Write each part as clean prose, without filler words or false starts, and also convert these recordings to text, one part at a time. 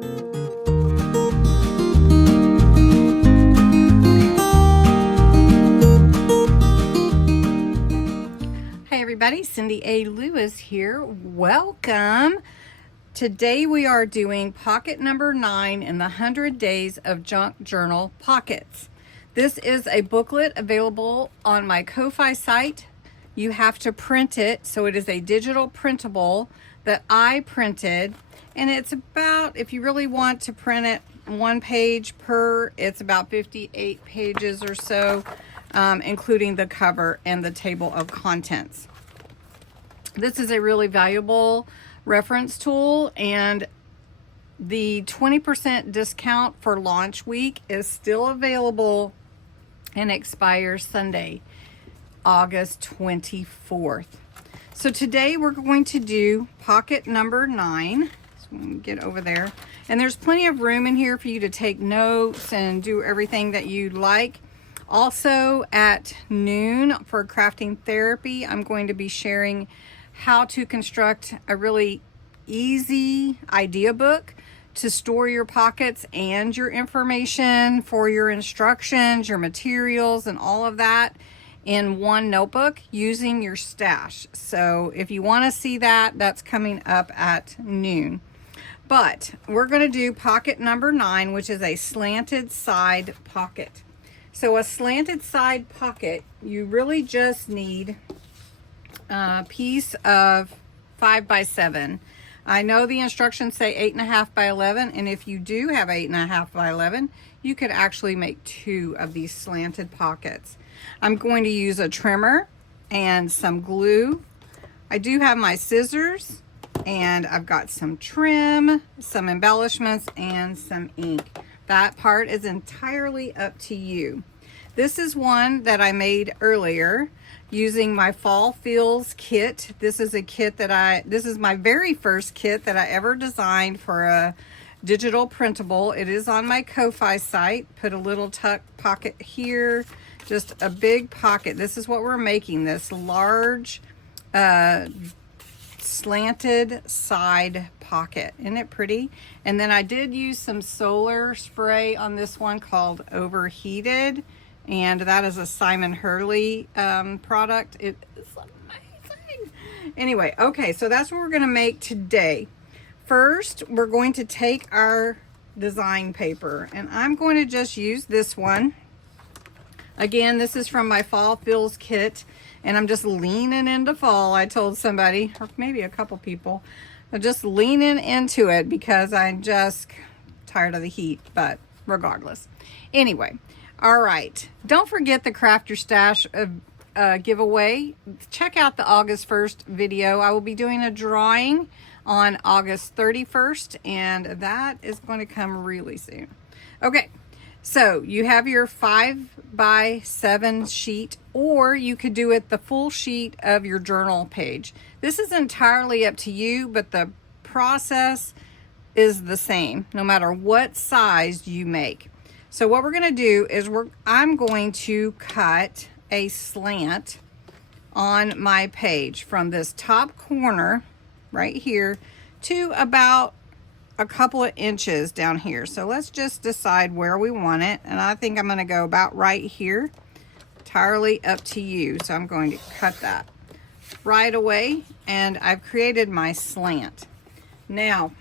Hey everybody, Cindy A. Lewis here. Welcome. Today we are doing pocket number 9 in the 100 Days of Junk Journal Pockets. This is a booklet available on my Ko-Fi site. You have to print it, so it is a digital printable that I printed, and it's about, if you really want to print it 1 page per, it's about 58 pages or so, including the cover and the table of contents. This is a really valuable reference tool, and the 20% discount for launch week is still available and expires Sunday, August 24th. So today we're going to do pocket number 9. So we can get over there. And there's plenty of room in here for you to take notes and do everything that you'd like. Also at noon for crafting therapy, I'm going to be sharing how to construct a really easy idea book to store your pockets and your information for your instructions, your materials, and all of that in one notebook using your stash. So if you want to see that, that's coming up at noon. But we're going to do pocket number 9, which is a slanted side pocket. So a slanted side pocket, you really just need a piece of 5 by 7. I know the instructions say 8.5 by 11, and if you do have 8.5 by 11, you could actually make 2 of these slanted pockets. I'm going to use a trimmer and some glue. I do have my scissors, and I've got some trim, some embellishments, and some ink. That part is entirely up to you. This is one that I made earlier using my Fall Feels kit. This is a kit that this is my very first kit that I ever designed for a digital printable. It is on my Ko-Fi site. Put a little tuck pocket here, just a big pocket. This is what we're making, this large slanted side pocket. Isn't it pretty? And then I did use some solar spray on this one called Overheated, and that is a Simon Hurley product. It is amazing. Anyway, okay, so that's what we're going to make today. First, we're going to take our design paper, and I'm going to just use this one. Again, this is from my Fall Feels kit, and I'm just leaning into fall. I told somebody, or maybe a couple people, I'm just leaning into it because I'm just tired of the heat, but regardless. Anyway, all right. Don't forget the Craft Your Stash giveaway. Check out the August 1st video. I will be doing a drawing on August 31st, and that is going to come really soon. Okay. So you have your 5 by 7 sheet, or you could do it the full sheet of your journal page. This is entirely up to you, but the process is the same no matter what size you make. So what we're going to do is I'm going to cut a slant on my page from this top corner right here to about a couple of inches down here. So let's just decide where we want it. And I think I'm going to go about right here. Entirely up to you. So I'm going to cut that right away. And I've created my slant. Now,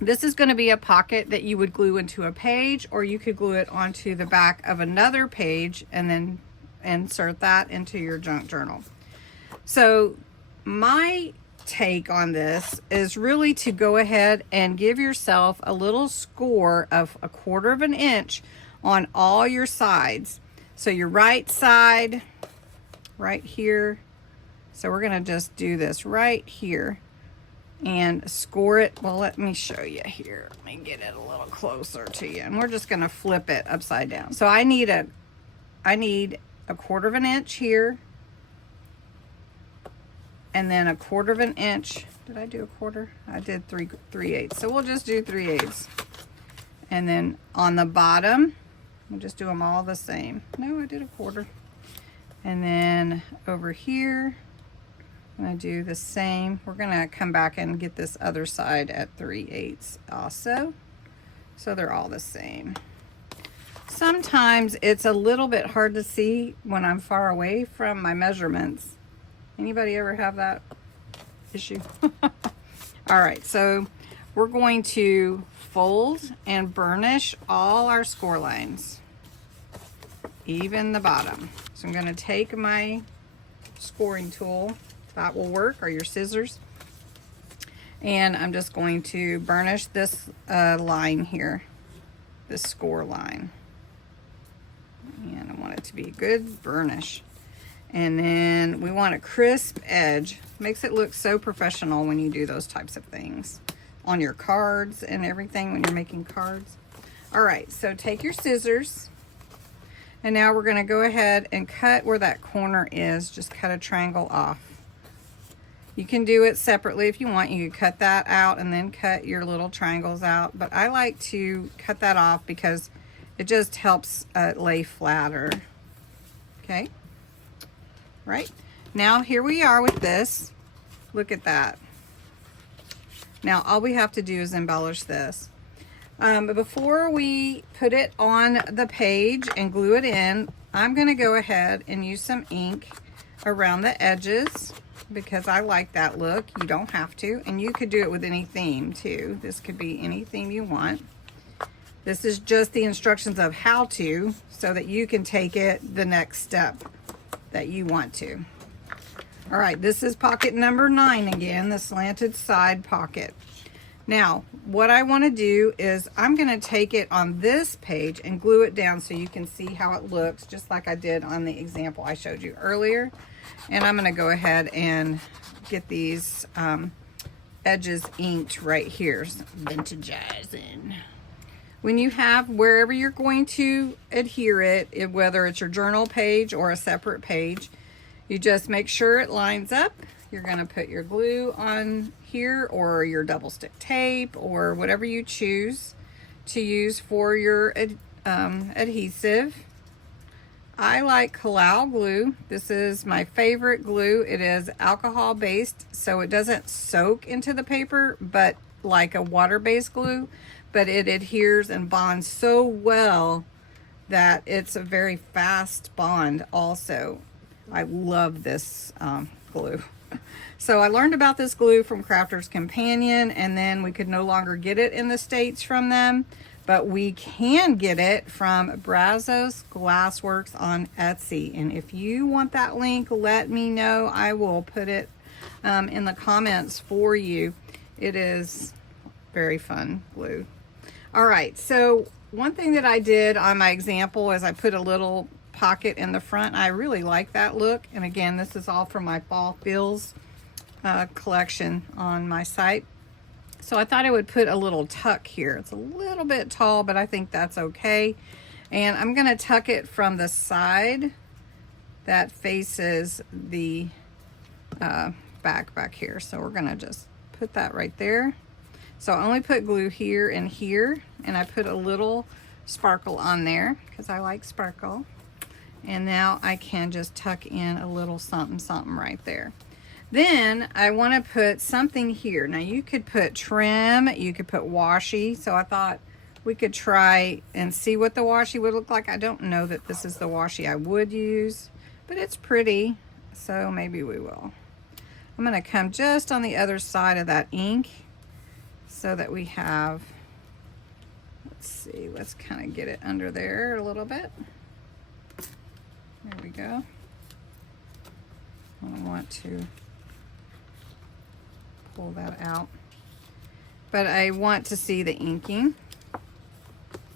this is going to be a pocket that you would glue into a page, or you could glue it onto the back of another page and then insert that into your junk journal. So my take on this is really to go ahead and give yourself a little score of 1/4 of an inch on all your sides. So your right side right here, so we're going to just do this right here and score it. Well, let me show you here. Let me get it a little closer to you, and we're just going to flip it upside down. So I need a 1/4 of an inch here, and then 1/4 of an inch. Did I do 1/4? I did 3/8. So we'll just do 3/8. And then on the bottom, we'll just do them all the same. No, I did 1/4. And then over here, I'm going to do the same. We're going to come back and get this other side at 3/8 also. so they're all the same. Sometimes it's a little bit hard to see when I'm far away from my measurements. Anybody ever have that issue? All right, so we're going to fold and burnish all our score lines, even the bottom. So I'm going to take my scoring tool, that will work, or your scissors, and I'm just going to burnish this line here, this score line. And I want it to be good burnish. And then we want a crisp edge. Makes it look so professional when you do those types of things on your cards and everything when you're making cards. All right, so take your scissors, and now we're going to go ahead and cut where that corner is. Just cut a triangle off. You can do it separately if you want. You can cut that out and then cut your little triangles out, but I like to cut that off because it just helps lay flatter. Okay, right, now here we are with this. Look at that. Now all we have to do is embellish this. But before we put it on the page and glue it in, I'm going to go ahead and use some ink around the edges because I like that look. You don't have to, and you could do it with any theme too. This could be any theme you want. This is just the instructions of how to, so that you can take it the next step that you want to. All right, this is pocket number 9 again, the slanted side pocket. Now, what I want to do is I'm going to take it on this page and glue it down so you can see how it looks, just like I did on the example I showed you earlier. And I'm going to go ahead and get these edges inked right here. Vintagizing. When you have wherever you're going to adhere it, whether it's your journal page or a separate page, you just make sure it lines up. You're going to put your glue on here, or your double stick tape, or whatever you choose to use for your adhesive. I like Kalau glue. This is my favorite glue. It is alcohol based, so it doesn't soak into the paper, but like a water-based glue, but it adheres and bonds so well that it's a very fast bond also. I love this glue. So I learned about this glue from Crafter's Companion, and then we could no longer get it in the States from them, but we can get it from Brazos Glassworks on Etsy. And if you want that link, let me know. I will put it in the comments for you. It is very fun glue. All right, so one thing that I did on my example is I put a little pocket in the front. I really like that look. And again, this is all from my Fall Feels collection on my site. So I thought I would put a little tuck here. It's a little bit tall, but I think that's okay. And I'm going to tuck it from the side that faces the back here. So we're going to just put that right there. So I only put glue here and here, and I put a little sparkle on there because I like sparkle. And now I can just tuck in a little something something right there. Then I want to put something here. Now you could put trim, you could put washi. So I thought we could try and see what the washi would look like. I don't know that this is the washi I would use, but it's pretty, so maybe we will. I'm going to come just on the other side of that ink so that we have, let's see, let's kind of get it under there a little bit. There we go. I want to pull that out, but I want to see the inking.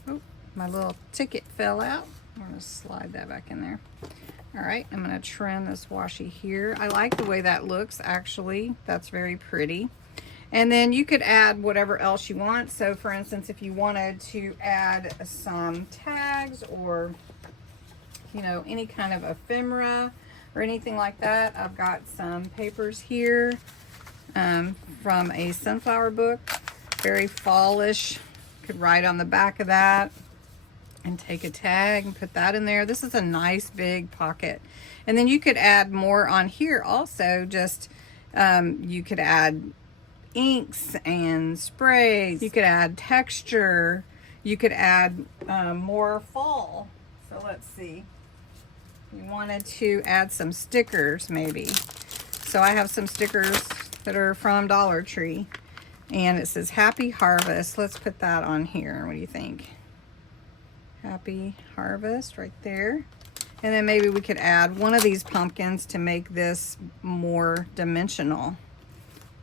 Oh, my little ticket fell out. I'm going to slide that back in there. All right, I'm going to trim this washi here. I like the way that looks, actually. That's very pretty. And then you could add whatever else you want. So for instance, if you wanted to add some tags or, you know, any kind of ephemera or anything like that, I've got some papers here from a sunflower book, very fallish. Could write on the back of that and take a tag and put that in there. This is a nice big pocket. And then you could add more on here also. Just you could add inks and sprays. You could add texture. you could add more fall. So let's see. You wanted to add some stickers maybe. So I have some stickers that are from Dollar Tree. And it says Happy Harvest. Let's put that on here. What do you think? Happy Harvest right there. And then maybe we could add one of these pumpkins to make this more dimensional.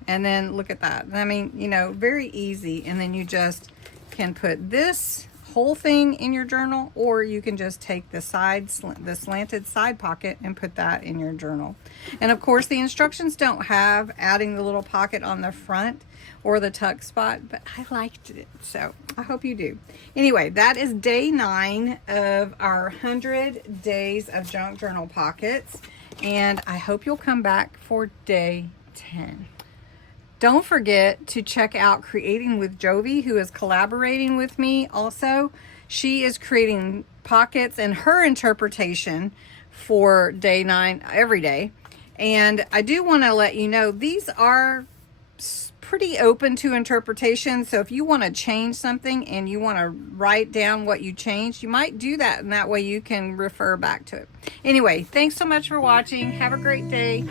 And then look at that. I mean, you know, very easy. And then you just can put this whole thing in your journal, or you can just take the slanted side pocket and put that in your journal. And of course the instructions don't have adding the little pocket on the front or the tuck spot, but I liked it, so I hope you do. Anyway, that is day 9 of our 100 days of junk journal pockets, and I hope you'll come back for day 10. Don't forget to check out Creating with Jovi, who is collaborating with me also. She is creating pockets and her interpretation for day 9 every day. And I do want to let you know, these are pretty open to interpretation. So if you want to change something and you want to write down what you changed, you might do that. And that way you can refer back to it. Anyway, thanks so much for watching. Have a great day.